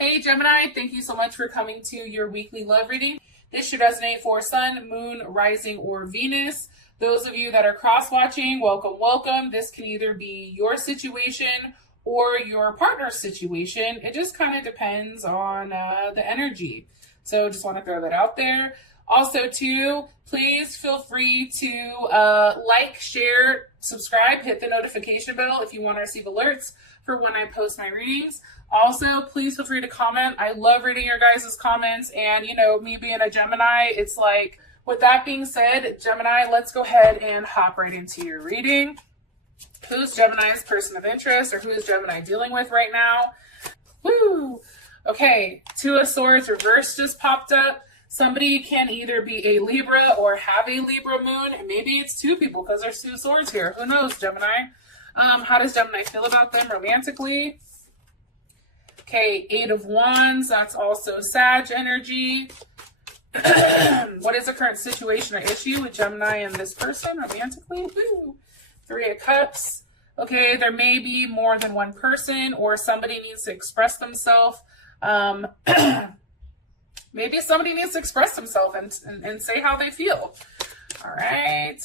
Hey Gemini, thank you so much for coming to your weekly love reading. This should resonate for Sun, Moon, Rising, or Venus. Those of you that are cross-watching, welcome, welcome. This can either be your situation or your partner's situation. It just kind of depends on the energy. So just want to throw that out there. Also, too, please feel free to like, share, subscribe, hit the notification bell if you want to receive alerts for when I post my readings. Also, please feel free to comment. I love reading your guys' comments, and you know, me being a Gemini, it's like, with that being said, Gemini, let's go ahead and hop right into your reading. Who's Gemini's person of interest, or who is Gemini dealing with right now? Woo! Okay, Two of Swords reversed just popped up. Somebody can either be a Libra or have a Libra moon. Maybe it's two people because there's two swords here. Who knows, Gemini? How does Gemini feel about them romantically? Okay, Eight of Wands. That's also Sag energy. What is the current situation or issue with Gemini and this person romantically? Woo. Three of Cups. Okay, there may be more than one person, or somebody needs to express themselves. Maybe somebody needs to express themselves and say how they feel. All right.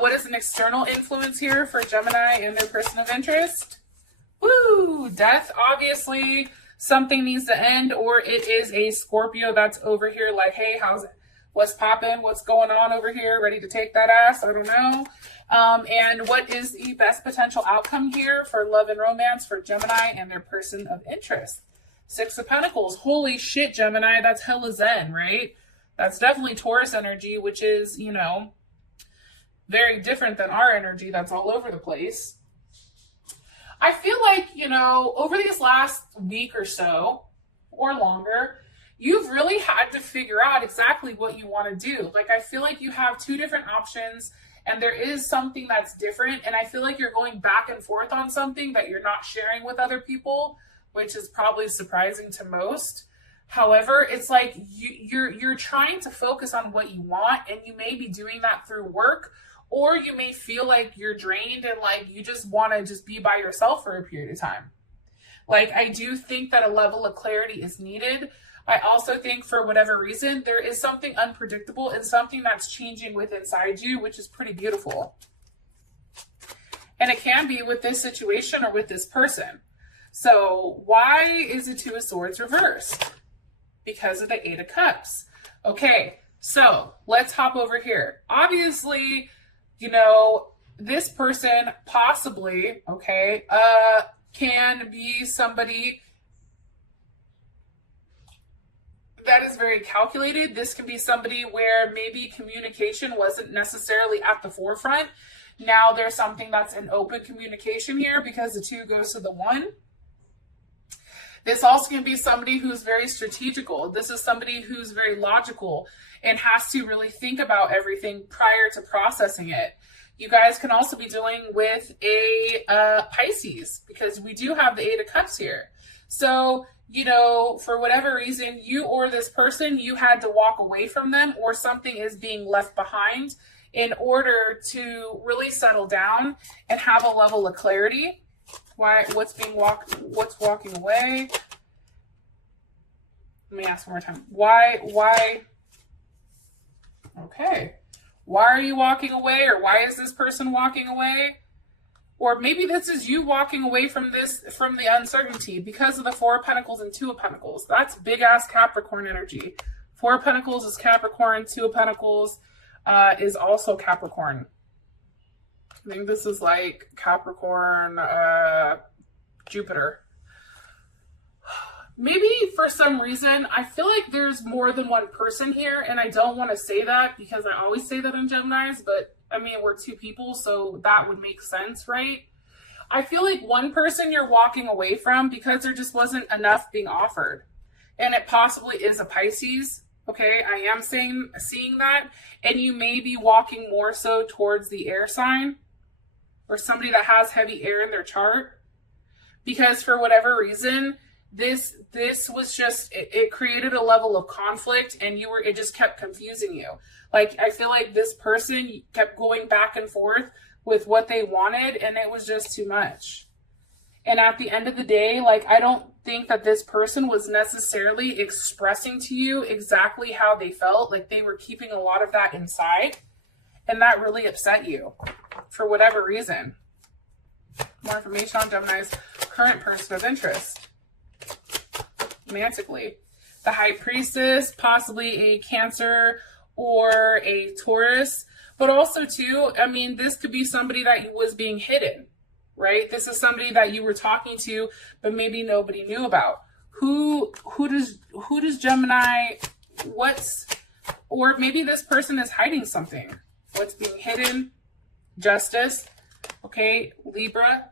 What is an external influence here for Gemini and their person of interest? Woo! Death, obviously. Something needs to end, or it is a Scorpio that's over here like, hey, how's it? What's popping? What's going on over here? Ready to take that ass? I don't know. And what is the best potential outcome here for love and romance for Gemini and their person of interest? Six of Pentacles. Holy shit, Gemini. That's hella zen, right? That's definitely Taurus energy, which is, you know, very different than our energy that's all over the place. I feel like, you know, over these last week or so, or longer, you've really had to figure out exactly what you want to do. Like, I feel like you have two different options, and there is something that's different, and I feel like you're going back and forth on something that you're not sharing with other people, which is probably surprising to most. However, it's like you're trying to focus on what you want, and you may be doing that through work, or you may feel like you're drained and like you just want to just be by yourself for a period of time. Like, I do think that a level of clarity is needed. I also think for whatever reason, there is something unpredictable and something that's changing within inside you, which is pretty beautiful. And it can be with this situation or with this person. So why is the Two of Swords reversed? Because of the Eight of Cups. Okay, so let's hop over here. Obviously, you know, this person possibly, okay, can be somebody that is very calculated. This can be somebody where maybe communication wasn't necessarily at the forefront. Now there's something that's an open communication here because the two goes to the one. This also can be somebody who's very strategical. This is somebody who's very logical and has to really think about everything prior to processing it. You guys can also be dealing with a Pisces, because we do have the Eight of Cups here. So, you know, for whatever reason, you or this person, you had to walk away from them, or something is being left behind in order to really settle down and have a level of clarity. What's walking away? Let me ask one more time. Why? Okay. Why are you walking away, or why is this person walking away? Or maybe this is you walking away from the uncertainty because of the Four of Pentacles and Two of Pentacles. That's big ass Capricorn energy. Four of Pentacles is Capricorn. Two of Pentacles is also Capricorn. I think this is like Capricorn, Jupiter. Maybe for some reason, I feel like there's more than one person here, and I don't want to say that because I always say that in Geminis, but I mean, we're two people, so that would make sense, right? I feel like one person you're walking away from because there just wasn't enough being offered, and it possibly is a Pisces. Okay, I am seeing that, and you may be walking more so towards the air sign, or somebody that has heavy air in their chart, because for whatever reason, this was just, it created a level of conflict, and it just kept confusing you. Like, I feel like this person kept going back and forth with what they wanted, and it was just too much. And at the end of the day, like, I don't think that this person was necessarily expressing to you exactly how they felt. Like they were keeping a lot of that inside, and that really upset you for whatever reason. More information on Gemini's current person of interest. Romantically. The High Priestess, possibly a Cancer or a Taurus. But also, too, I mean, this could be somebody that was being hidden, right? This is somebody that you were talking to, but maybe nobody knew about. Who does Gemini, or maybe this person is hiding something. What's being hidden? Justice. Okay, Libra.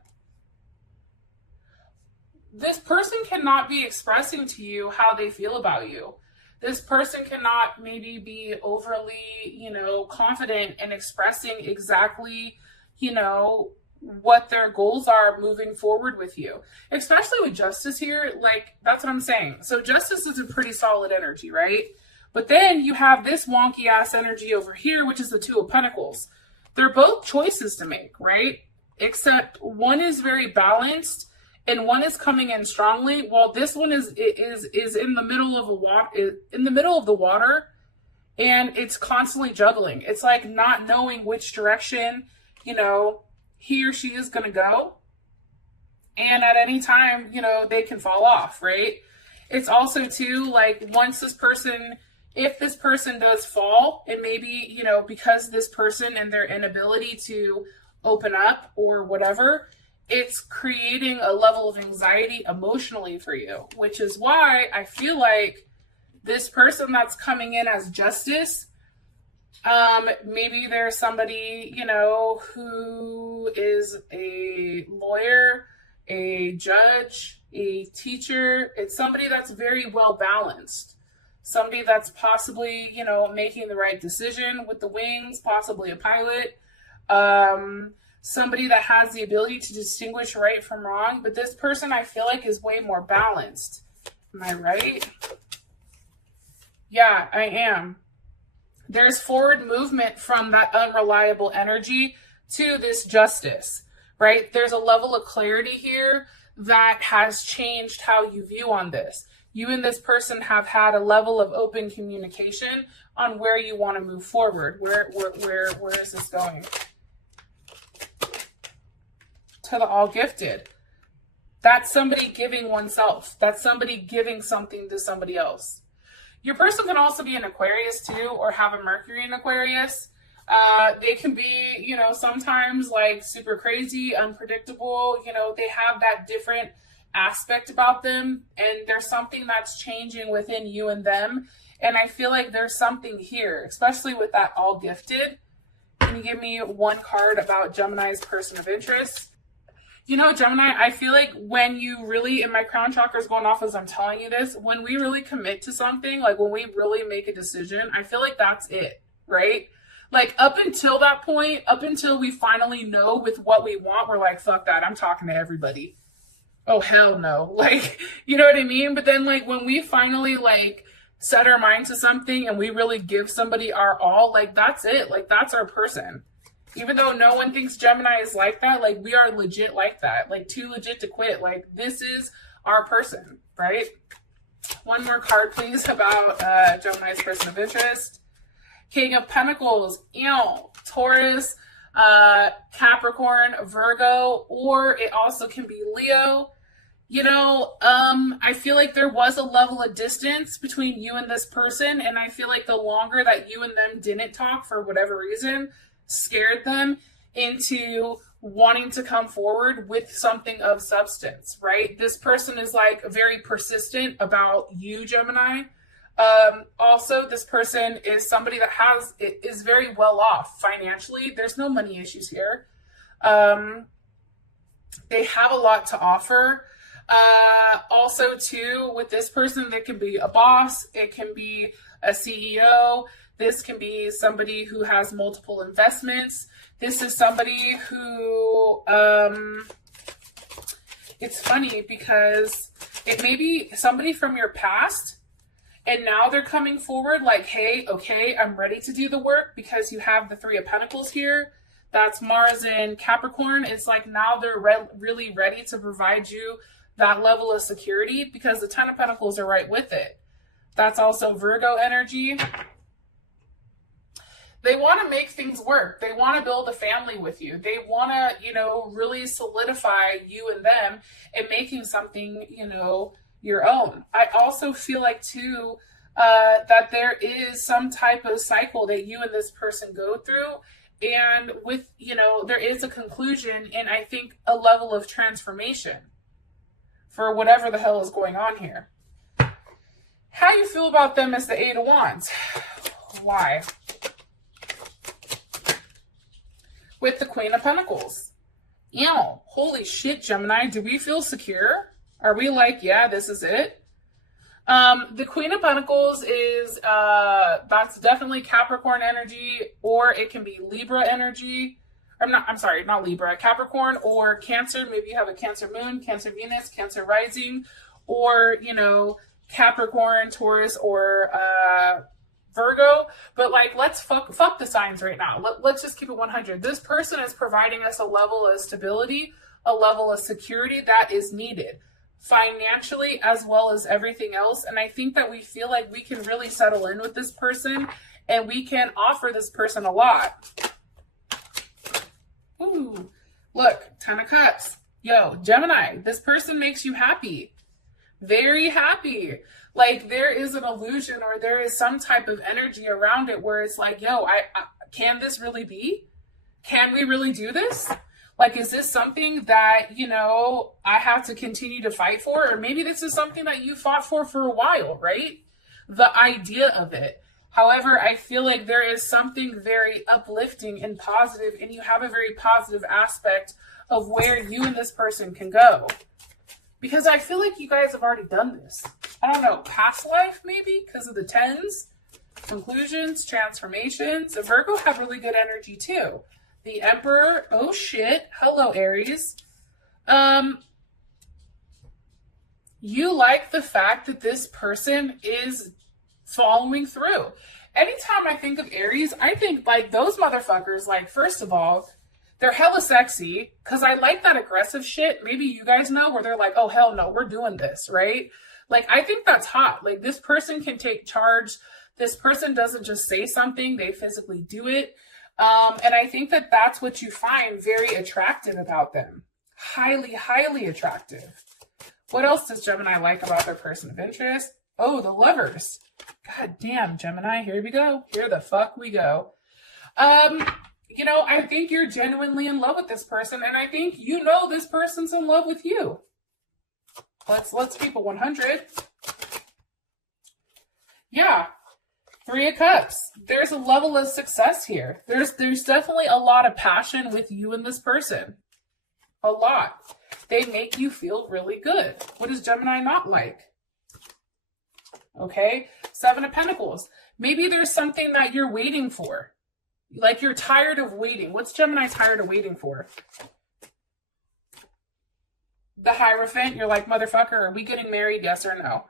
This person cannot be expressing to you how they feel about you. This person cannot maybe be overly, confident in expressing exactly, what their goals are moving forward with you. Especially with Justice here, like, that's what I'm saying. So Justice is a pretty solid energy, right? But then you have this wonky ass energy over here, which is the Two of Pentacles. They're both choices to make, right? Except one is very balanced and one is coming in strongly, while this one is in the middle of the water, and it's constantly juggling. It's like not knowing which direction, he or she is going to go. And at any time, they can fall off, right? It's also too, like, if this person does fall, and maybe, because this person and their inability to open up or whatever, it's creating a level of anxiety emotionally for you, which is why I feel like this person that's coming in as Justice, maybe there's somebody, who is a lawyer, a judge, a teacher. It's somebody that's very well balanced. Somebody that's possibly, making the right decision with the wings, possibly a pilot. Somebody that has the ability to distinguish right from wrong. But this person, I feel like, is way more balanced. Am I right? Yeah, I am. There's forward movement from that unreliable energy to this Justice, right? There's a level of clarity here that has changed how you view on this. You and this person have had a level of open communication on where you want to move forward. Where is this going? To the All Gifted. That's somebody giving oneself. That's somebody giving something to somebody else. Your person can also be an Aquarius too, or have a Mercury in Aquarius. They can be, sometimes like super crazy, unpredictable. They have that different aspect about them, and there's something that's changing within you and them. And I feel like there's something here, especially with that All Gifted. Can you give me one card about Gemini's person of interest? Gemini, I feel like when you really, and my crown chakra is going off as I'm telling you this, when we really commit to something, like when we really make a decision, I feel like that's it, right? Like up until that point, up until we finally know with what we want, we're like, fuck that, I'm talking to everybody. Oh, hell no. Like, you know what I mean? But then like when we finally like set our mind to something and we really give somebody our all, like that's it. Like that's our person. Even though no one thinks Gemini is like that, like we are legit like that. Like too legit to quit. Like this is our person, right? One more card, please, about Gemini's person of interest. King of Pentacles, Taurus, Capricorn, Virgo, or it also can be Leo. I feel like there was a level of distance between you and this person, and I feel like the longer that you and them didn't talk for whatever reason, scared them into wanting to come forward with something of substance, right? This person is like very persistent about you, Gemini. Also, this person is somebody that is very well off financially. There's no money issues here. They have a lot to offer. Also, too, with this person, there can be a boss. It can be a CEO. This can be somebody who has multiple investments. This is somebody who, it's funny because it may be somebody from your past, and now they're coming forward like, hey, okay, I'm ready to do the work, because you have the Three of Pentacles here. That's Mars in Capricorn. It's like now they're really ready to provide you that level of security, because the Ten of Pentacles are right with it. That's also Virgo energy. They want to make things work. They want to build a family with you. They want to, you know, really solidify you and them and making something, you know, your own. I also feel like too, that there is some type of cycle that you and this person go through. And with, you know, there is a conclusion and I think a level of transformation for whatever the hell is going on here. How you feel about them as the Eight of Wands? Why? With the Queen of Pentacles. Ew, holy shit, Gemini. Do we feel secure? Are we like, yeah, this is it? The Queen of Pentacles is, that's definitely Capricorn energy, or it can be Libra energy. I'm sorry, not Libra, Capricorn or Cancer. Maybe you have a Cancer moon, Cancer Venus, Cancer rising, or, you know, Capricorn, Taurus, or, Virgo. But like, let's fuck the signs right now. Let's just keep it 100. This person is providing us a level of stability, a level of security that is needed financially as well as everything else. And I think that we feel like we can really settle in with this person and we can offer this person a lot. Ooh, look, Ten of Cups. Yo, Gemini, this person makes you happy. Very happy. Like there is an illusion or there is some type of energy around it where it's like, yo, can this really be? Can we really do this? Like, is this something that, you know, I have to continue to fight for? Or maybe this is something that you fought for a while, right? The idea of it. However, I feel like there is something very uplifting and positive, and you have a very positive aspect of where you and this person can go. Because I feel like you guys have already done this. I don't know, past life maybe, because of the tens, conclusions, transformations. The Virgo have really good energy too. The Emperor, oh shit, hello Aries. You like the fact that this person is following through. Anytime I think of Aries, I think like those motherfuckers, like first of all, they're hella sexy because I like that aggressive shit. Maybe you guys know where they're like, oh hell no, we're doing this, right? Like I think that's hot. Like this person can take charge. This person doesn't just say something, they physically do it. And I think that that's what you find very attractive about them. Highly, highly attractive. What else does Gemini like about their person of interest? Oh, the Lovers. God damn, Gemini, here we go. Here the fuck we go. You know, I think you're genuinely in love with this person, and I think you know this person's in love with you. Let's keep it 100. Yeah. Three of Cups. There's a level of success here. There's definitely a lot of passion with you and this person. A lot. They make you feel really good. What does Gemini not like? Okay. Seven of Pentacles. Maybe there's something that you're waiting for. Like you're tired of waiting. What's Gemini tired of waiting for? The Hierophant. You're like, motherfucker, are we getting married? Yes or no?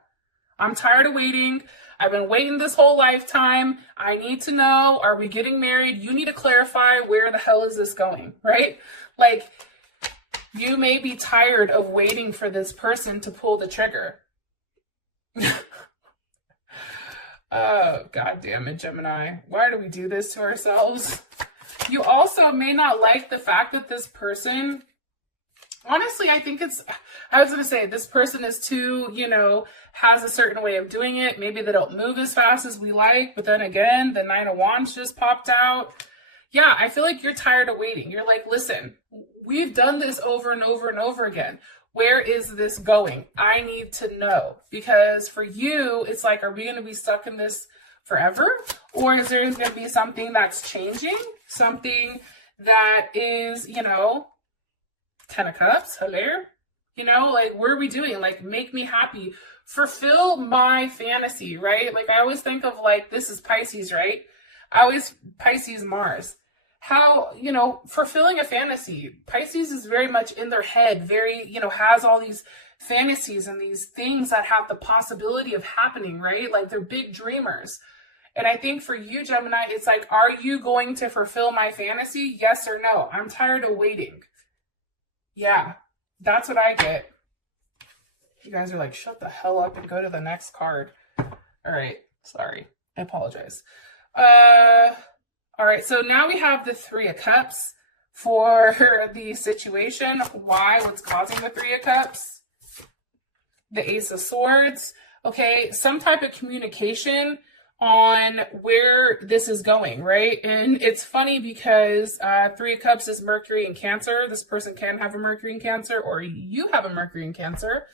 I'm tired of waiting. I've been waiting this whole lifetime. I need to know, are we getting married? You need to clarify where the hell is this going, right? Like, you may be tired of waiting for this person to pull the trigger. Oh, God damn it, Gemini. Why do we do this to ourselves? You also may not like the fact that this person, honestly, I think I was going to say, this person is too, you know, has a certain way of doing it. Maybe they don't move as fast as we like. But then again, the Nine of Wands just popped out. Yeah, I feel like you're tired of waiting. You're like, listen, we've done this over and over and over again. Where is this going? I need to know. Because for you, it's like, are we going to be stuck in this forever? Or is there going to be something that's changing? Something that is, you know, Ten of Cups, hello? You know, like, what are we doing? Like, make me happy. Fulfill my fantasy, right? Like, I always think of, like, this is Pisces, right? Pisces, Mars. How, you know, fulfilling a fantasy. Pisces is very much in their head, very, you know, has all these fantasies and these things that have the possibility of happening, right? Like, they're big dreamers. And I think for you, Gemini, it's like, are you going to fulfill my fantasy? Yes or no? I'm tired of waiting. Yeah, that's what I get. You guys are like, shut the hell up and go to the next card. All right. Sorry. I apologize. All right. So now we have the Three of Cups for the situation. Why? What's causing the Three of Cups? The Ace of Swords. Okay. Some type of communication on where this is going, right? And it's funny because Three of Cups is Mercury in Cancer. This person can have a Mercury in Cancer, or you have a Mercury in Cancer.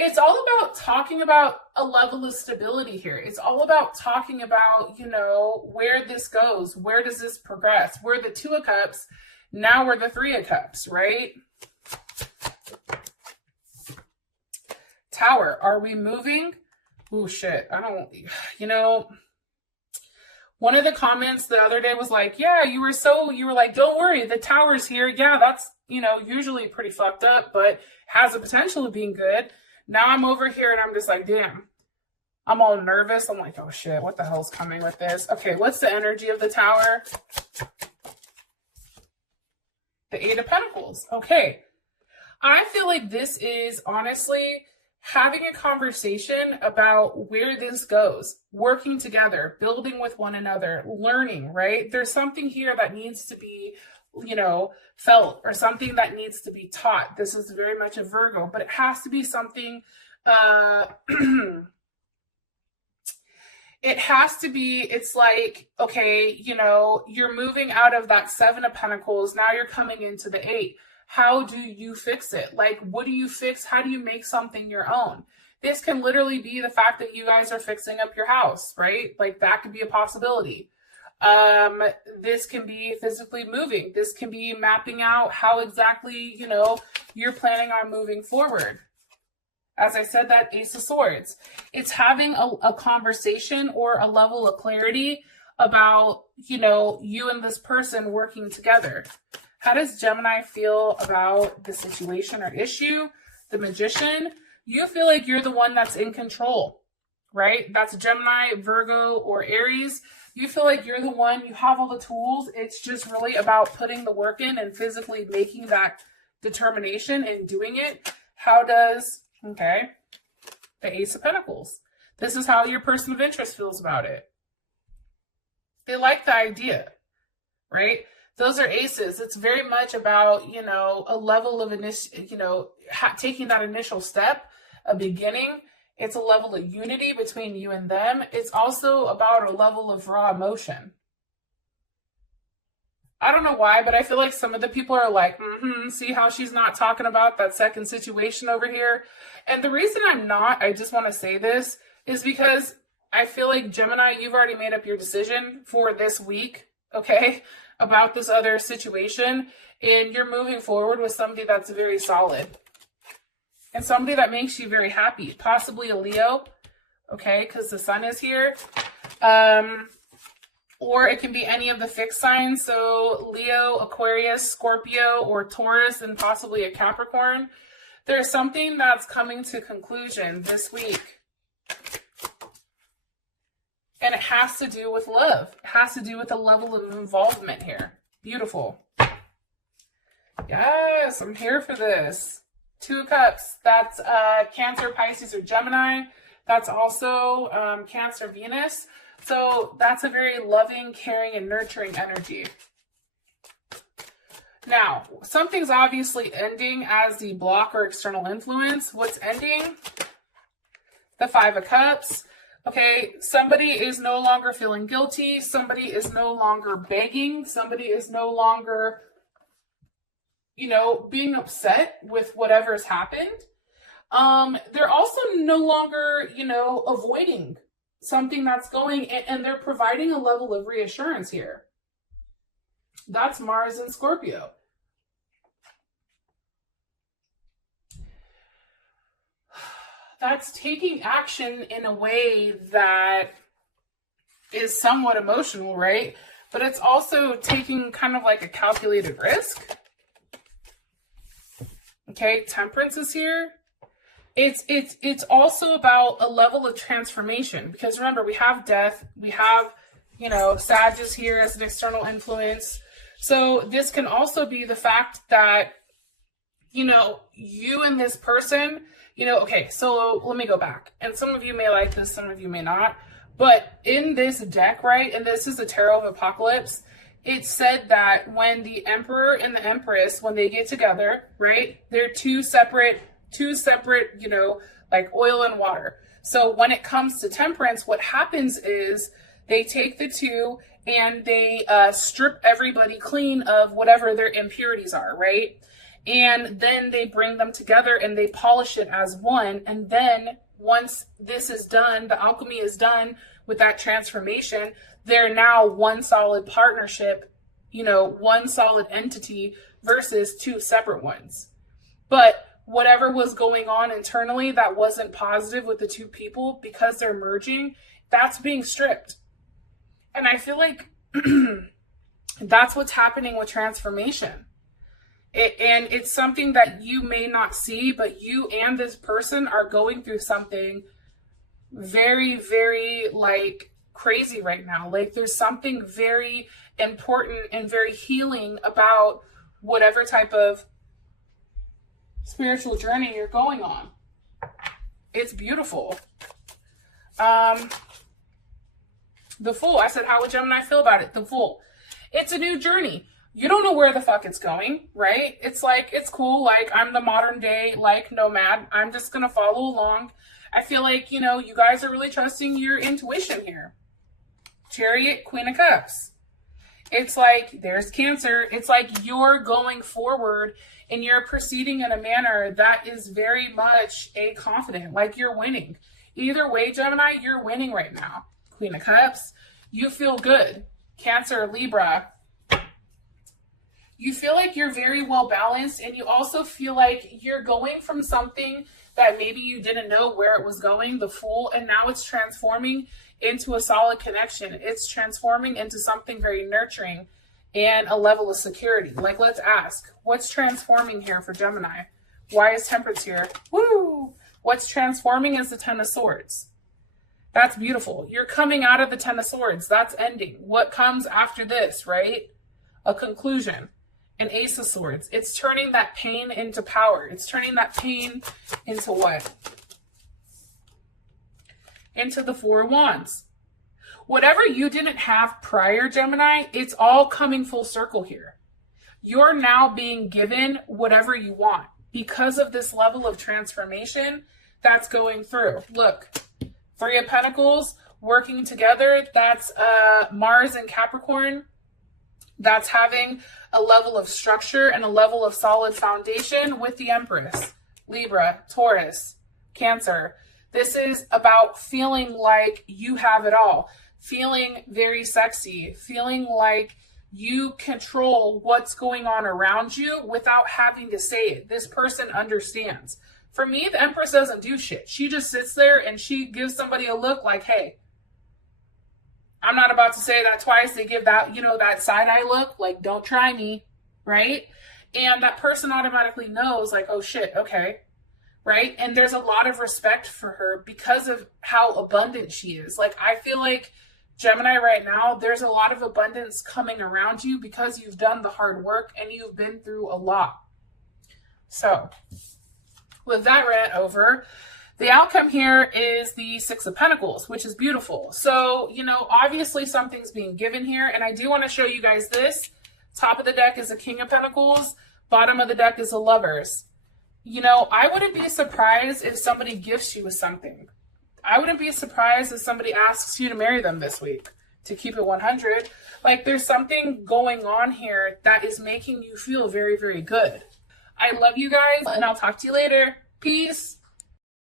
It's all about talking about a level of stability here. It's all about talking about, you know, where this goes. Where does this progress? We're the Two of Cups. Now we're the Three of Cups, right? Tower. Are we moving? Oh, shit. I don't, you know, one of the comments the other day was like, yeah, you were like, don't worry, the Tower's here. Yeah, that's, you know, usually pretty fucked up, but has the potential of being good. Now I'm over here and I'm just like, damn, I'm all nervous. I'm like, oh shit, what the hell's coming with this? Okay, what's the energy of the Tower? The Eight of Pentacles. Okay. I feel like this is honestly having a conversation about where this goes, working together, building with one another, learning, right? There's something here that needs to be, you know, felt, or something that needs to be taught. This is very much a Virgo, but it has to be something, it has to be, it's like, okay, you know, you're moving out of that Seven of Pentacles. Now you're coming into the Eight. How do you fix it? Like, what do you fix? How do you make something your own? This can literally be the fact that you guys are fixing up your house, right? Like, that could be a possibility. This can be physically moving. This can be mapping out how exactly, you know, you're planning on moving forward. As I said, that Ace of Swords. It's having a conversation or a level of clarity about, you know, you and this person working together. How does Gemini feel about the situation or issue? The Magician. You feel like you're the one that's in control, right? That's Gemini, Virgo, or Aries. You feel like you're the one, you have all the tools. It's just really about putting the work in and physically making that determination and doing it. How does, okay, the Ace of Pentacles. This is how your person of interest feels about it. They like the idea, right? Those are aces. It's very much about, you know, a level of, you know, taking that initial step, a beginning. It's a level of unity between you and them. It's also about a level of raw emotion. I don't know why, but I feel like some of the people are like, see how she's not talking about that second situation over here? And the reason I'm not, I just want to say this, is because I feel like Gemini, you've already made up your decision for this week, okay, about this other situation. And you're moving forward with somebody that's very solid. And somebody that makes you very happy, possibly a Leo, okay, because the sun is here. Or it can be any of the fixed signs, so Leo, Aquarius, Scorpio, or Taurus, and possibly a Capricorn. There's something that's coming to conclusion this week. And it has to do with love. It has to do with a level of involvement here. Beautiful. Yes, I'm here for this. Two of Cups, that's Cancer, Pisces, or Gemini. That's also Cancer, Venus. So that's a very loving, caring, and nurturing energy. Now, something's obviously ending as the block or external influence. What's ending? The Five of Cups. Okay, somebody is no longer feeling guilty. Somebody is no longer begging. Somebody is no longer, you know, being upset with whatever's happened. They're also no longer, you know, avoiding something that's going, and they're providing a level of reassurance here. That's Mars and Scorpio. That's taking action in a way that is somewhat emotional, right? But it's also taking kind of like a calculated risk. Okay, Temperance is here. It's also about a level of transformation, because remember, we have death, we have, you know, Sag is here as an external influence. So this can also be the fact that, you know, you and this person, You know, okay, so let me go back. And some of you may like this, some of you may not. But in this deck, right, and this is the Tarot of Apocalypse, it said that when the Emperor and the Empress, when they get together, right, they're two separate, you know, like oil and water. So when it comes to Temperance, what happens is they take the two and they strip everybody clean of whatever their impurities are, right? And then they bring them together and they polish it as one. And then once this is done, the alchemy is done with that transformation, they're now one solid partnership, you know, one solid entity versus two separate ones. But whatever was going on internally that wasn't positive with the two people, because they're merging, that's being stripped. And I feel like that's what's happening with transformation. And it's something that you may not see, but you and this person are going through something very, very like crazy right now. Like there's something very important and very healing about whatever type of spiritual journey you're going on. It's beautiful. The Fool. I said, how would Gemini feel about it? The Fool. It's a new journey. You don't know where the fuck it's going, right? It's like, it's cool. Like, I'm the modern day, like, nomad. I'm just going to follow along. I feel like, you know, you guys are really trusting your intuition here. Chariot, Queen of Cups. It's like, there's Cancer. It's like you're going forward and you're proceeding in a manner that is very much a confident, like you're winning. Either way, Gemini, you're winning right now. Queen of Cups, you feel good. Cancer, Libra, you feel like you're very well balanced, and you also feel like you're going from something that maybe you didn't know where it was going, the Fool, and now it's transforming into a solid connection. It's transforming into something very nurturing and a level of security. Like, let's ask, what's transforming here for Gemini? Why is Temperance here? Woo! What's transforming is the Ten of Swords. That's beautiful. You're coming out of the Ten of Swords. That's ending. What comes after this, right? A conclusion. An Ace of Swords. It's turning that pain into power. It's turning that pain into what? Into the Four of Wands. Whatever you didn't have prior, Gemini, it's all coming full circle here. You're now being given whatever you want because of this level of transformation that's going through. Look, Three of Pentacles working together. That's Mars and Capricorn. That's having a level of structure and a level of solid foundation with the Empress. Libra, Taurus, Cancer. This is about feeling like you have it all. Feeling very sexy. Feeling like you control what's going on around you without having to say it. This person understands. For me, the Empress doesn't do shit. She just sits there and she gives somebody a look like, hey, I'm not about to say that twice. They give that, you know, that side eye look, like, don't try me, right? And that person automatically knows, like, oh shit, okay, right? And there's a lot of respect for her because of how abundant she is. Like, I feel like Gemini right now, there's a lot of abundance coming around you because you've done the hard work and you've been through a lot. So, with that rant over, the outcome here is the Six of Pentacles, which is beautiful. So, you know, obviously something's being given here. And I do want to show you guys this. Top of the deck is a King of Pentacles. Bottom of the deck is a Lovers. You know, I wouldn't be surprised if somebody gifts you with something. I wouldn't be surprised if somebody asks you to marry them this week, to keep it 100. Like, there's something going on here that is making you feel very, very good. I love you guys, and I'll talk to you later. Peace.